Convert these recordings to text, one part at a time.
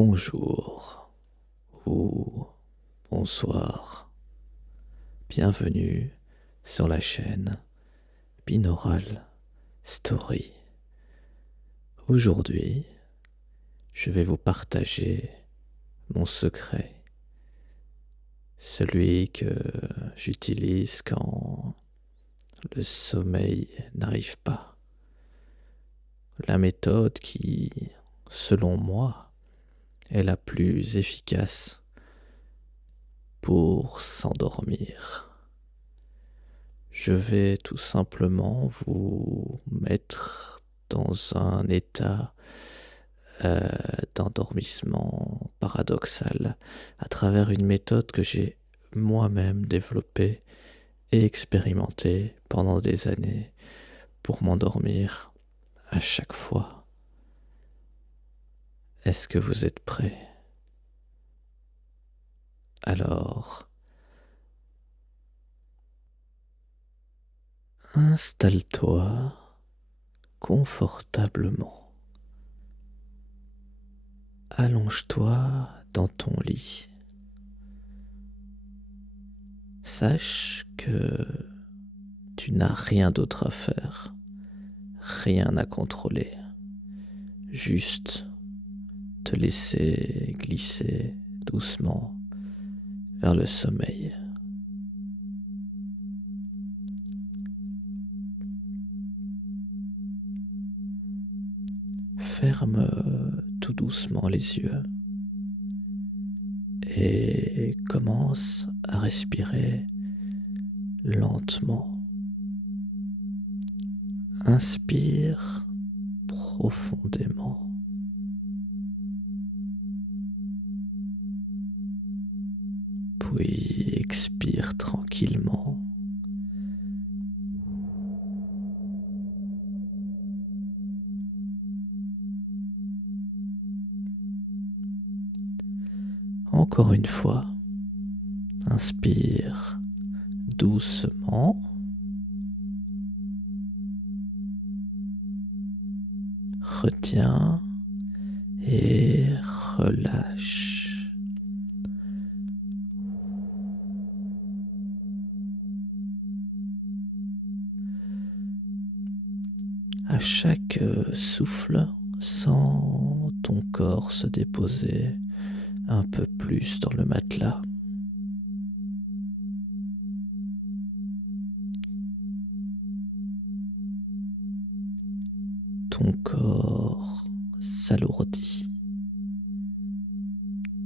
Bonjour ou bonsoir. Bienvenue sur la chaîne Binaural Story. Aujourd'hui, je vais vous partager mon secret, celui que j'utilise quand le sommeil n'arrive pas. La méthode qui, selon moi, est la plus efficace pour s'endormir. Je vais tout simplement vous mettre dans un état d'endormissement paradoxal à travers une méthode que j'ai moi-même développée et expérimentée pendant des années pour m'endormir à chaque fois. Est-ce que vous êtes prêts? Alors, installe-toi confortablement. Allonge-toi dans ton lit. Sache que tu n'as rien d'autre à faire, rien à contrôler, juste te laisser glisser doucement vers le sommeil. Ferme tout doucement les yeux et commence à respirer lentement. Inspire profondément. Puis expire tranquillement. Encore une fois, inspire doucement. Retiens et relâche. À chaque souffle, sens ton corps se déposer un peu plus dans le matelas. Ton corps s'alourdit.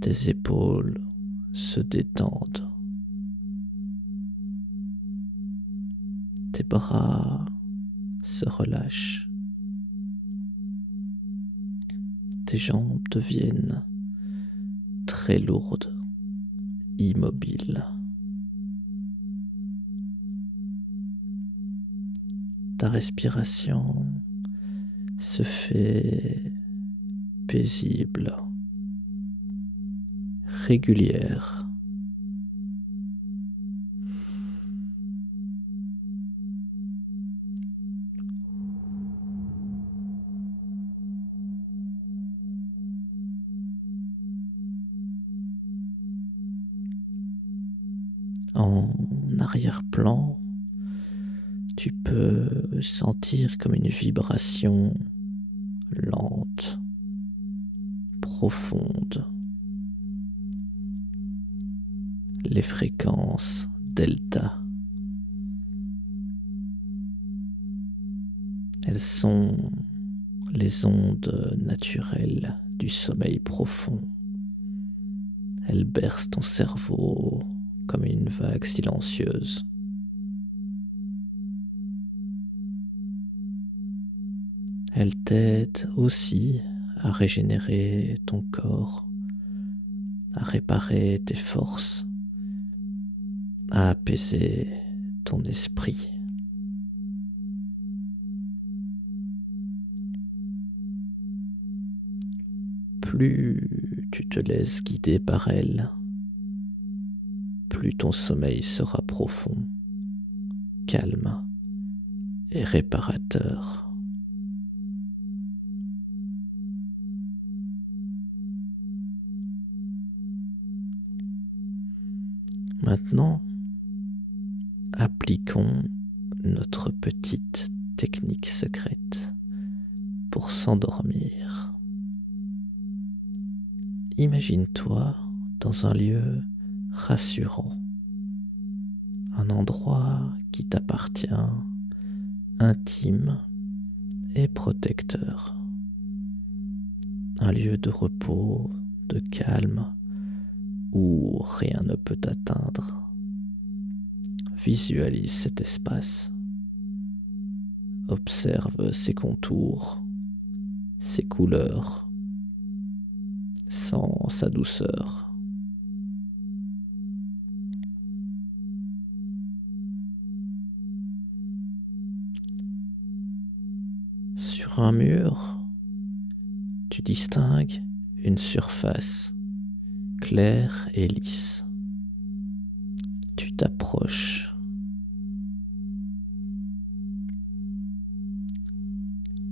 Tes épaules se détendent. Tes bras se relâchent. Tes jambes deviennent très lourdes, immobiles. Ta respiration se fait paisible, régulière. En arrière-plan, tu peux sentir comme une vibration lente, profonde. Les fréquences delta. Elles sont les ondes naturelles du sommeil profond. Elles bercent ton cerveau comme une vague silencieuse. Elles t'aident aussi à régénérer ton corps, à réparer tes forces, à apaiser ton esprit. Plus tu te laisses guider par elles, plus ton sommeil sera profond, calme et réparateur. Maintenant, appliquons notre petite technique secrète pour s'endormir. Imagine-toi dans un lieu rassurant, un endroit qui t'appartient, intime et protecteur, un lieu de repos, de calme, où rien ne peut t'atteindre. Visualise cet espace, observe ses contours, ses couleurs, sens sa douceur. Sur un mur, tu distingues une surface claire et lisse. Tu t'approches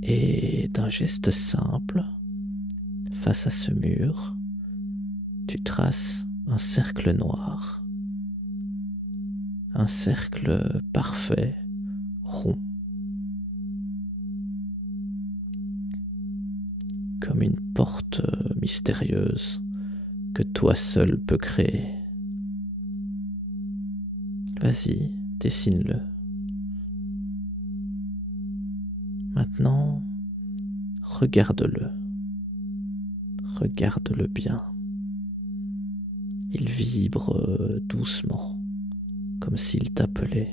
et d'un geste simple, face à ce mur, tu traces un cercle noir, un cercle parfait, rond, comme une porte mystérieuse que toi seul peux créer. Vas-y, dessine-le. Maintenant, regarde-le. Regarde-le bien. Il vibre doucement, comme s'il t'appelait.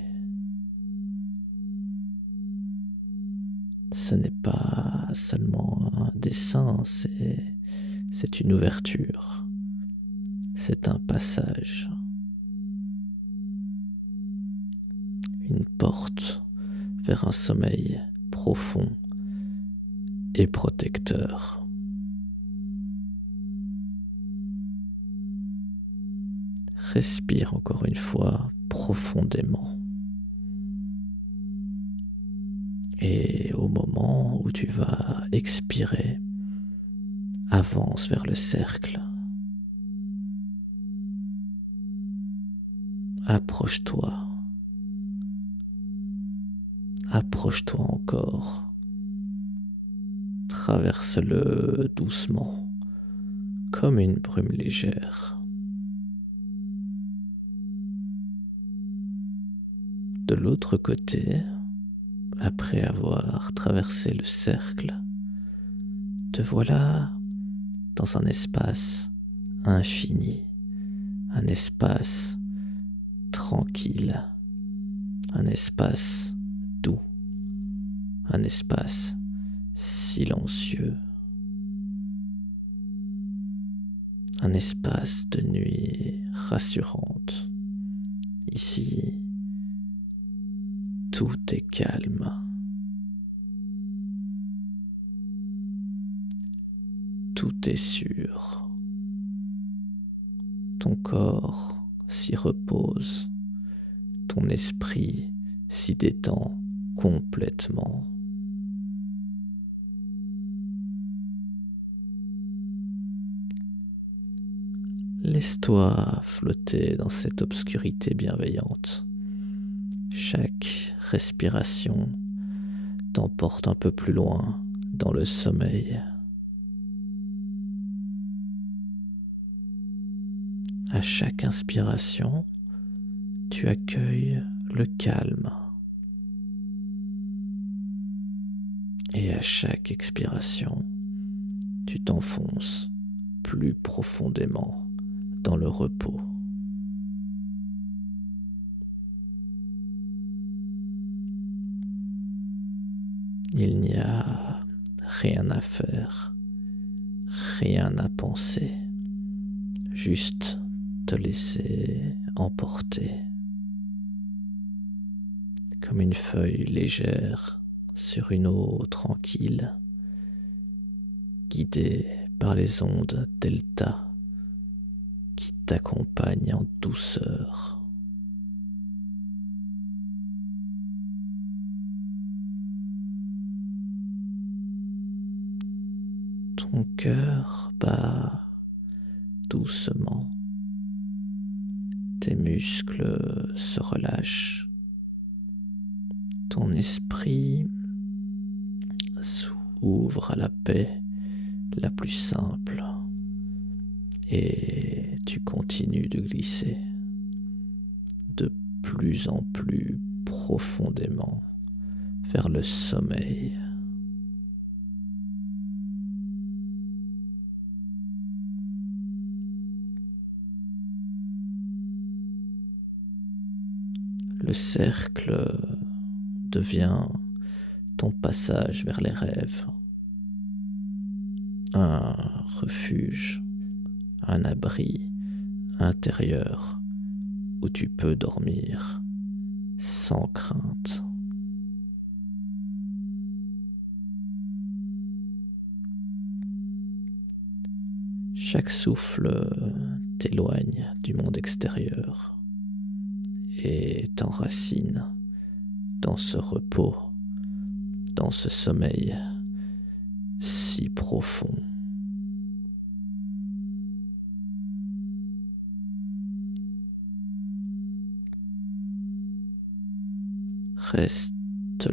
Ce n'est pas seulement un dessin, c'est une ouverture. C'est un passage. Une porte vers un sommeil profond et protecteur. Respire encore une fois profondément. Et au moment où tu vas expirer, avance vers le cercle. Approche-toi. Approche-toi encore. Traverse-le doucement, comme une brume légère. De l'autre côté, après avoir traversé le cercle, te voilà dans un espace infini, un espace tranquille, un espace doux, un espace silencieux, un espace de nuit rassurante. Ici, tout est calme. Tout est sûr. Ton corps s'y repose. Ton esprit s'y détend complètement. Laisse-toi flotter dans cette obscurité bienveillante. Chaque respiration t'emporte un peu plus loin dans le sommeil. À chaque inspiration, tu accueilles le calme. Et à chaque expiration, tu t'enfonces plus profondément dans le repos. Il n'y a rien à faire, rien à penser, juste te laisser emporter, comme une feuille légère sur une eau tranquille, guidée par les ondes delta qui t'accompagnent en douceur. Ton cœur bat doucement, Tes muscles se relâchent. Ton esprit s'ouvre à la paix la plus simple et tu continues de glisser de plus en plus profondément vers le sommeil. Le cercle devient ton passage vers les rêves, un refuge, un abri intérieur où tu peux dormir sans crainte. Chaque souffle t'éloigne du monde extérieur et t'enracine dans ce repos, dans ce sommeil si profond. Reste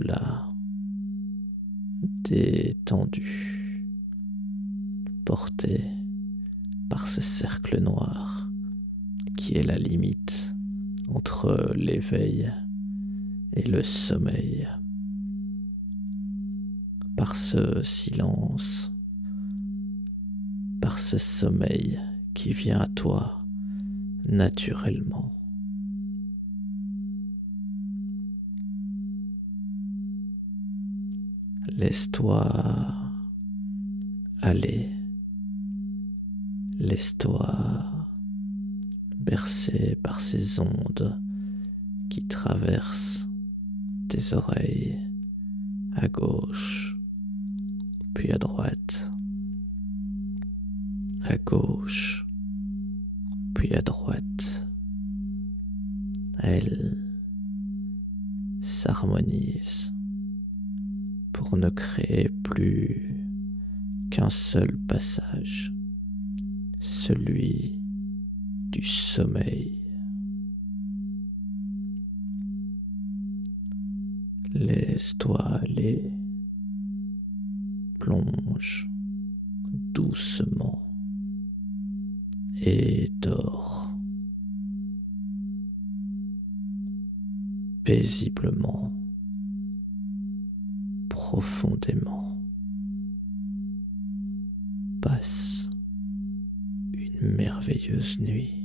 là, détendu, porté par ce cercle noir qui est la limite entre l'éveil et le sommeil, par ce silence, par ce sommeil qui vient à toi naturellement. Laisse-toi aller, laisse-toi bercer par ces ondes qui traversent tes oreilles à gauche, puis à droite, à gauche, puis à droite. Elles s'harmonisent pour ne créer plus qu'un seul passage, celui du sommeil. Laisse-toi aller, plonge doucement et dors paisiblement, profondément. Passe une merveilleuse nuit.